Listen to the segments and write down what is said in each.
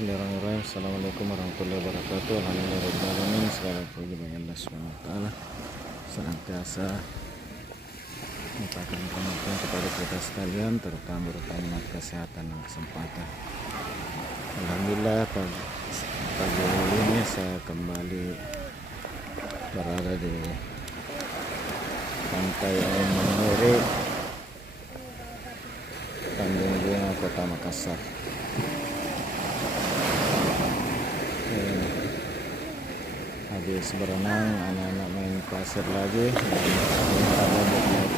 Bismillahirrahmanirrahim. Assalamualaikum warahmatullahi wabarakatuh. Alhamdulillahirrahmanirrahim. Segala puji bagi Allah SWT. Senantiasa mintakan kemampuan kepada kita sekalian, terutama berupa nikmat kesehatan dan kesempatan. Alhamdulillah pagi ini saya kembali berada di pantai Air Mangere, Tanjung Bunga, Kota Makassar. Habis berenang, anak-anak main pasir lagi dan minta bobok naik.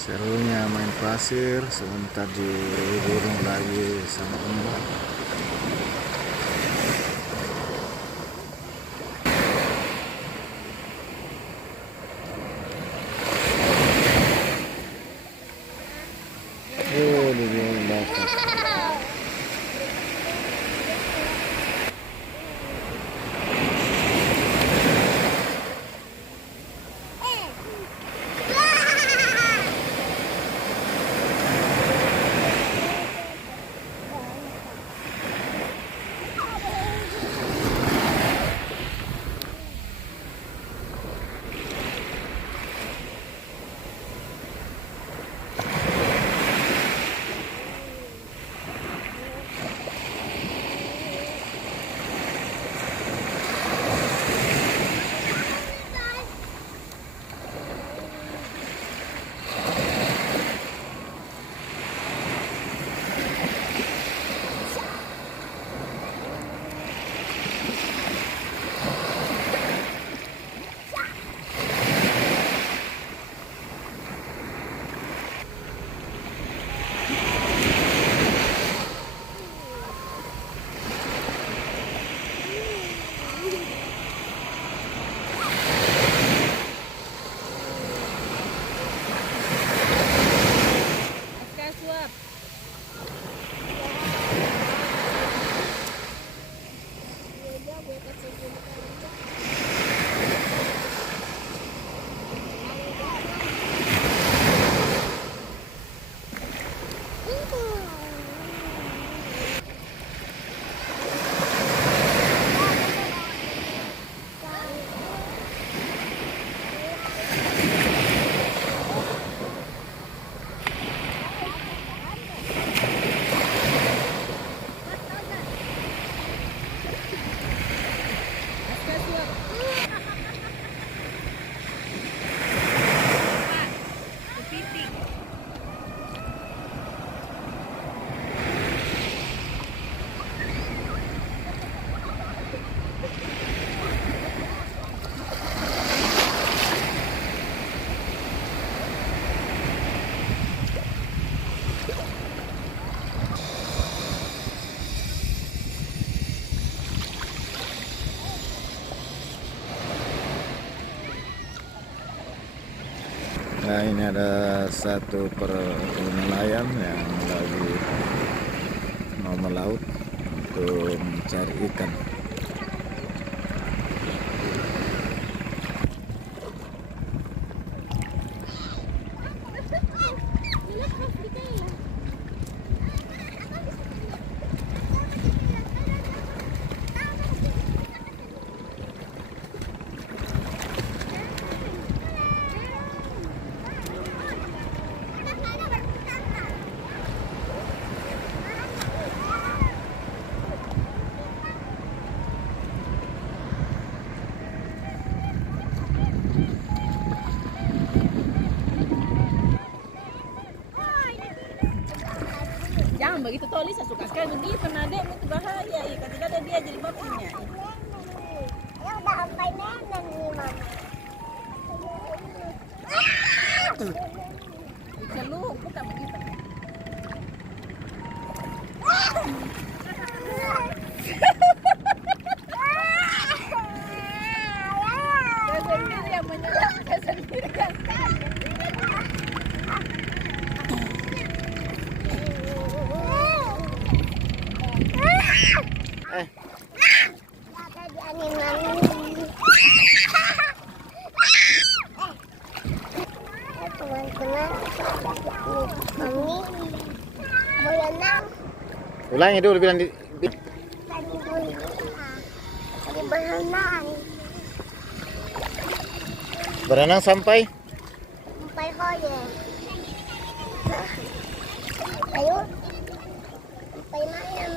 Serunya main pasir, sebentar diburung lagi sama ombak. Di burung bakar. Nah, ini ada satu nelayan yang lagi mau melaut untuk mencari ikan. Jangan begitu toh Lisa, suka sekali begitu adek itu bahaya. Ikan tidak ada dia jadi bapaknya. Ya udah sampai nenek nih mama. Ikan lu bukan begitu. Saya sendiri yang menyerang, saya sendiri yang Ada di animasi. Teman-teman, mami berenang Ulangi dulu bilang di tadi dulu. Tadi berenang berenang sampai koyen. Ayo, sampai malam.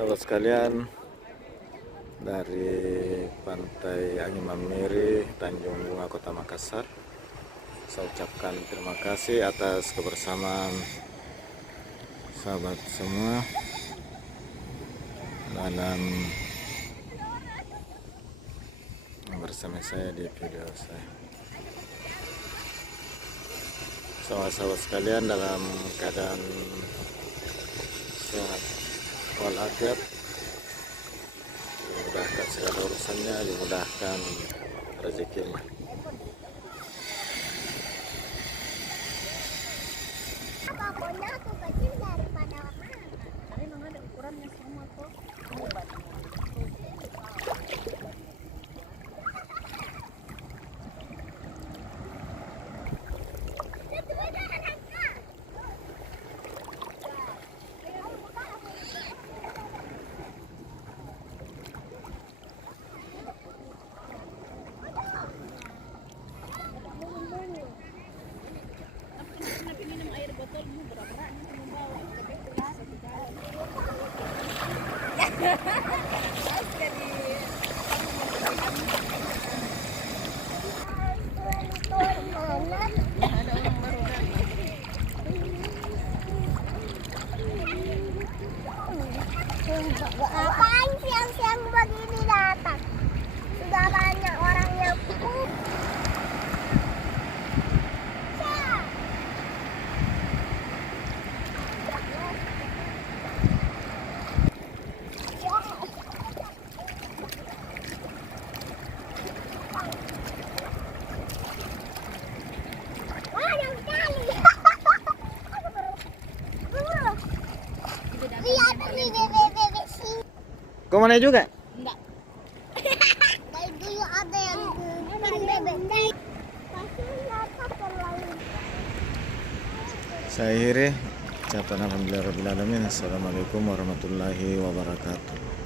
sahabat sekalian, dari pantai Angin Mamiri, Tanjung Bunga, Kota Makassar. Saya ucapkan terima kasih atas kebersamaan sahabat semua dalam bersama saya di video saya. Sahabat-sahabat sekalian dalam keadaan sehat walafiat, dimudahkan segala urusannya, dimudahkan rezekinya. Pokoknya aku kecil daripada mana. Tapi memang ada ukurannya semua tuh. Ngapain siang-siang begini datang? Sudah banyak orang yang banyak sekali. Lihat nih bebek sini. Kau mana juga? Enggak. Dari dulu ada yang bebek. Pasti lihat apa lain. Saya akhiri ucapan alhamdulillahirabbil alamin. Assalamualaikum warahmatullahi wabarakatuh.